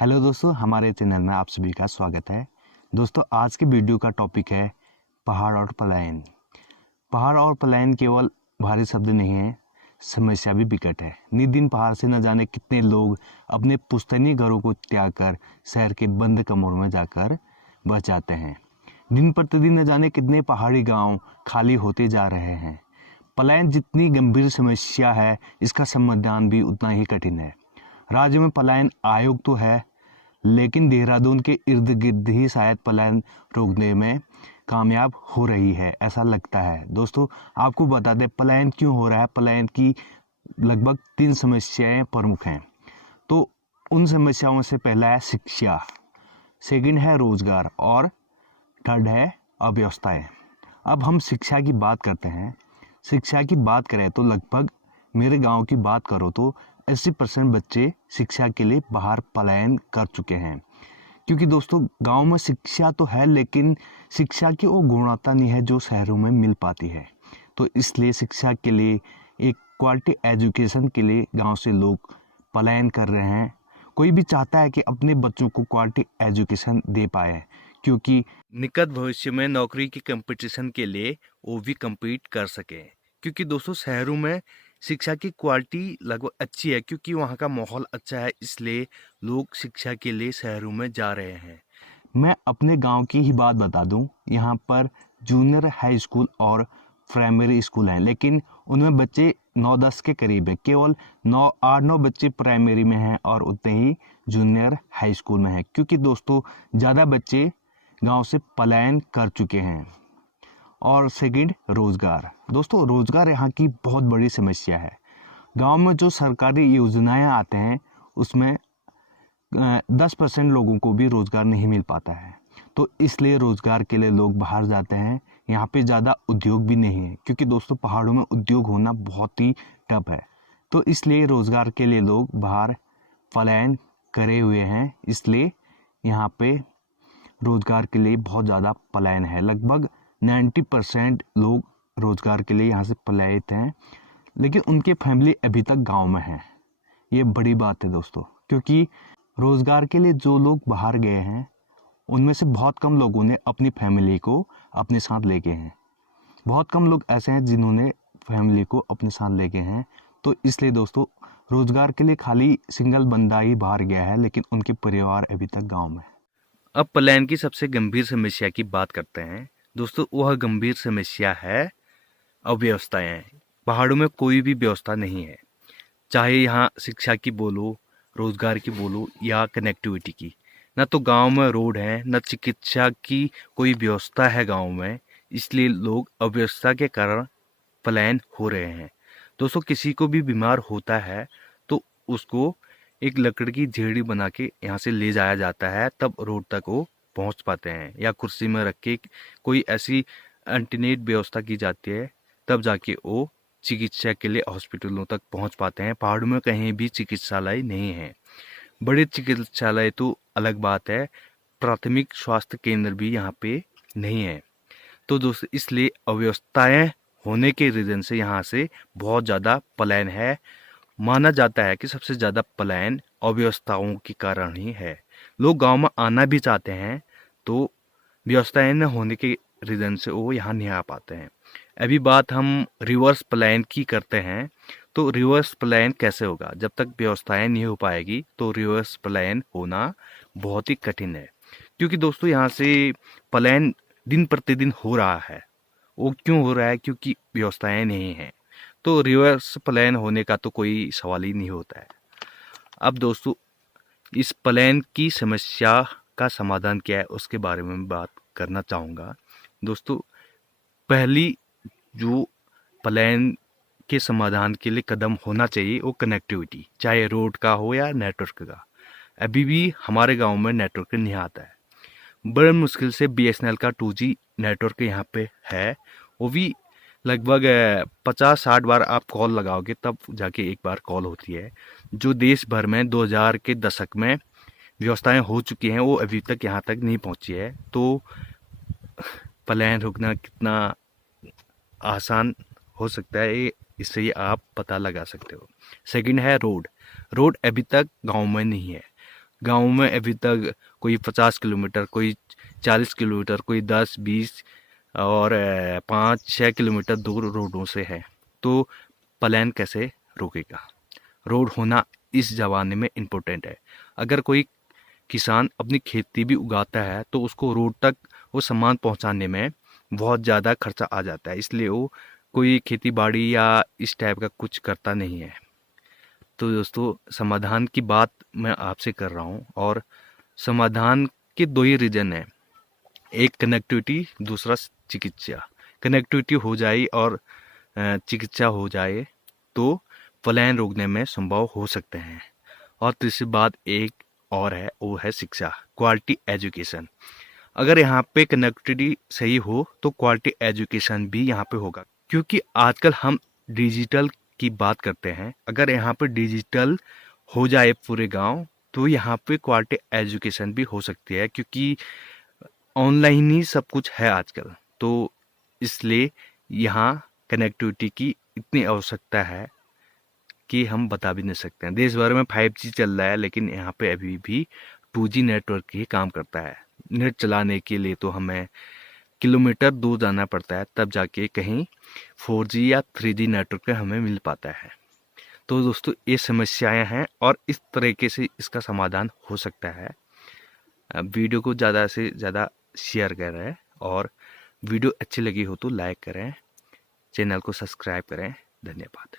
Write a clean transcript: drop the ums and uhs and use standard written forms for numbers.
Hello दोस्तों, हमारे channel में आप सभी का स्वागत है। दोस्तों, आज के वीडियो का टॉपिक है पहाड़ और पलायन। पहाड़ और पलायन केवल भारी शब्द नहीं है, समस्या भी विकट है। नित दिन पहाड़ से न जाने कितने लोग अपने पुश्तैनी घरों को त्याग कर शहर के बंद कमरों में जाकर बस जाते हैं। दिन प्रतिदिन न जाने कितने पहाड़ी गांव खाली होते जा रहे हैं। पलायन जितनी गंभीर समस्या है, इसका समाधान भी उतना ही कठिन है। राज्य में पलायन आयोग तो है, लेकिन देहरादून के इर्द गिर्द ही शायद पलायन रोकने में कामयाब हो रही है, ऐसा लगता है। दोस्तों, आपको बता दें पलायन क्यों हो रहा है। पलायन की लगभग 3 समस्याएं प्रमुख हैं। तो उन समस्याओं से पहला है शिक्षा, सेकंड है रोजगार और थर्ड है अव्यवस्थाएं। अब हम शिक्षा की बात करते हैं। शिक्षा की बात करें तो लगभग मेरे गांव की बात करो तो 80% बच्चे शिक्षा के लिए बाहर पलायन कर चुके हैं। क्योंकि दोस्तों, गांव में शिक्षा तो है, लेकिन शिक्षा की वो गुणवत्ता नहीं है जो शहरों में मिल पाती है। तो इसलिए शिक्षा के लिए, एक क्वालिटी एजुकेशन के लिए गांव से लोग पलायन कर रहे हैं। कोई भी चाहता है कि अपने बच्चों को क्वालिटी एजुकेशन दे पाए, क्योंकि निकट भविष्य में नौकरी की कंपटीशन के लिए वो भी compete कर सके। क्योंकि दोस्तों, शहरों में शिक्षा की क्वालिटी लगभग अच्छी है, क्योंकि वहाँ का माहौल अच्छा है, इसलिए लोग शिक्षा के लिए शहरों में जा रहे हैं। मैं अपने गांव की ही बात बता दूं, यहाँ पर जूनियर हाई स्कूल और प्राइमरी स्कूल हैं, लेकिन उनमें बच्चे 9-10 के करीब है। केवल 8-9 बच्चे प्राइमरी में हैं और उतने ही जूनियर हाई स्कूल में हैं, क्योंकि दोस्तों ज़्यादा बच्चे गांव से पलायन कर चुके हैं। और सेकंड, रोजगार। दोस्तों, रोजगार यहाँ की बहुत बड़ी समस्या है। गांव में जो सरकारी योजनाएं आते हैं, उसमें 10% लोगों को भी रोजगार नहीं मिल पाता है। तो इसलिए रोजगार के लिए लोग बाहर जाते हैं। यहाँ पे ज़्यादा उद्योग भी नहीं है, क्योंकि दोस्तों पहाड़ों में उद्योग होना बहुत ही टफ है। तो इसलिए रोजगार के लिए लोग बाहर पलायन करे हुए हैं। इसलिए यहाँ पे रोजगार के लिए बहुत ज़्यादा पलायन है। लगभग 90% लोग रोजगार के लिए यहाँ से पलायित हैं, लेकिन उनकी फैमिली अभी तक गांव में है। ये बड़ी बात है दोस्तों, क्योंकि रोजगार के लिए जो लोग बाहर गए हैं, उनमें से बहुत कम लोगों ने अपनी फैमिली को अपने साथ ले गए हैं। बहुत कम लोग ऐसे हैं जिन्होंने फैमिली को अपने साथ ले गए हैं। तो इसलिए दोस्तों, रोजगार के लिए खाली सिंगल बंदा ही बाहर गया है, लेकिन उनके परिवार अभी तक गांव में है। अब पलायन की सबसे गंभीर समस्या की बात करते हैं। दोस्तों, वह गंभीर समस्या है अव्यवस्थाएं। पहाड़ों में कोई भी व्यवस्था नहीं है, चाहे यहाँ शिक्षा की बोलो, रोजगार की बोलो या कनेक्टिविटी की। न तो गांव में रोड है, न चिकित्सा की कोई व्यवस्था है गांव में। इसलिए लोग अव्यवस्था के कारण पलायन हो रहे हैं। दोस्तों, किसी को भी बीमार होता है तो उसको एक लकड़ी की झेड़ी बना के यहाँ से ले जाया जाता है, तब रोड तक वो पहुँच पाते हैं, या कुर्सी में रख के कोई ऐसी अल्टरनेट व्यवस्था की जाती है, तब जाके वो चिकित्सा के लिए हॉस्पिटलों तक पहुँच पाते हैं। पहाड़ों में कहीं भी चिकित्सालय नहीं है। बड़े चिकित्सालय तो अलग बात है, प्राथमिक स्वास्थ्य केंद्र भी यहाँ पे नहीं है। तो दोस्तों, इसलिए अव्यवस्थाएं होने के रीजन से यहाँ से बहुत ज़्यादा पलायन है। माना जाता है कि सबसे ज़्यादा पलायन अव्यवस्थाओं के कारण ही है। लोग गांव में आना भी चाहते हैं, तो व्यवस्थाएं न होने के रीजन से वो यहाँ नहीं आ पाते हैं। अभी बात हम रिवर्स पलायन की करते हैं। तो रिवर्स पलायन कैसे होगा? जब तक व्यवस्थाएं नहीं हो पाएगी तो रिवर्स पलायन होना बहुत ही कठिन है। क्योंकि दोस्तों, यहाँ से पलायन दिन प्रतिदिन हो रहा है। वो क्यों हो रहा है? क्योंकि व्यवस्थाएं नहीं हैं। तो रिवर्स पलायन होने का तो कोई सवाल ही नहीं होता है। अब दोस्तों, इस पलायन की समस्या का समाधान क्या है, उसके बारे में बात करना चाहूँगा। दोस्तों, पहली जो पलायन के समाधान के लिए कदम होना चाहिए, वो कनेक्टिविटी, चाहे रोड का हो या नेटवर्क का। अभी भी हमारे गांव में नेटवर्क नहीं आता है। बड़े मुश्किल से BSNL का 2G नेटवर्क यहाँ पे है। वो भी लगभग 50-60 बार आप कॉल लगाओगे तब जाके एक बार कॉल होती है। जो देश भर में 2000 के दशक में व्यवस्थाएं हो चुकी हैं, वो अभी तक यहाँ तक नहीं पहुँची है। तो पलायन रुकना कितना आसान हो सकता है, इससे ये आप पता लगा सकते हो। सेकंड है रोड। रोड अभी तक गांव में नहीं है। गाँव में अभी तक कोई 50 किलोमीटर, कोई 40 किलोमीटर, कोई 10-20 और 5-6 किलोमीटर दूर रोडों से है। तो पलायन कैसे रोकेगा? रोड होना इस ज़माने में इम्पोर्टेंट है। अगर कोई किसान अपनी खेती भी उगाता है तो उसको रोड तक वो सामान पहुंचाने में बहुत ज़्यादा खर्चा आ जाता है, इसलिए वो कोई खेती बाड़ी या इस टाइप का कुछ करता नहीं है। तो दोस्तों, समाधान की बात मैं आपसे कर रहा हूँ, और समाधान के दो ही रीजन है, एक कनेक्टिविटी, दूसरा चिकित्सा। कनेक्टिविटी हो जाए और चिकित्सा हो जाए तो पलायन रोकने में संभव हो सकते हैं। और तीसरी बात एक और है, वो है शिक्षा, क्वालिटी एजुकेशन। अगर यहाँ पे कनेक्टिविटी सही हो तो क्वालिटी एजुकेशन भी यहाँ पे होगा, क्योंकि आजकल हम डिजिटल की बात करते हैं। अगर यहाँ पे डिजिटल हो जाए पूरे गांव तो यहाँ पे क्वालिटी एजुकेशन भी हो सकती है, क्योंकि ऑनलाइन ही सब कुछ है आजकल। तो इसलिए यहाँ कनेक्टिविटी की इतनी आवश्यकता है कि हम बता भी नहीं सकते हैं। देश भर में 5G चल रहा है, लेकिन यहाँ पे अभी भी 2G नेटवर्क ही काम करता है। नेट चलाने के लिए तो हमें किलोमीटर दूर जाना पड़ता है, तब जाके कहीं 4G या 3G नेटवर्क हमें मिल पाता है। तो दोस्तों, ये समस्याएं हैं और इस तरीके से इसका समाधान हो सकता है। वीडियो को ज़्यादा से ज़्यादा शेयर करें, और वीडियो अच्छी लगी हो तो लाइक करें, चैनल को सब्सक्राइब करें। धन्यवाद।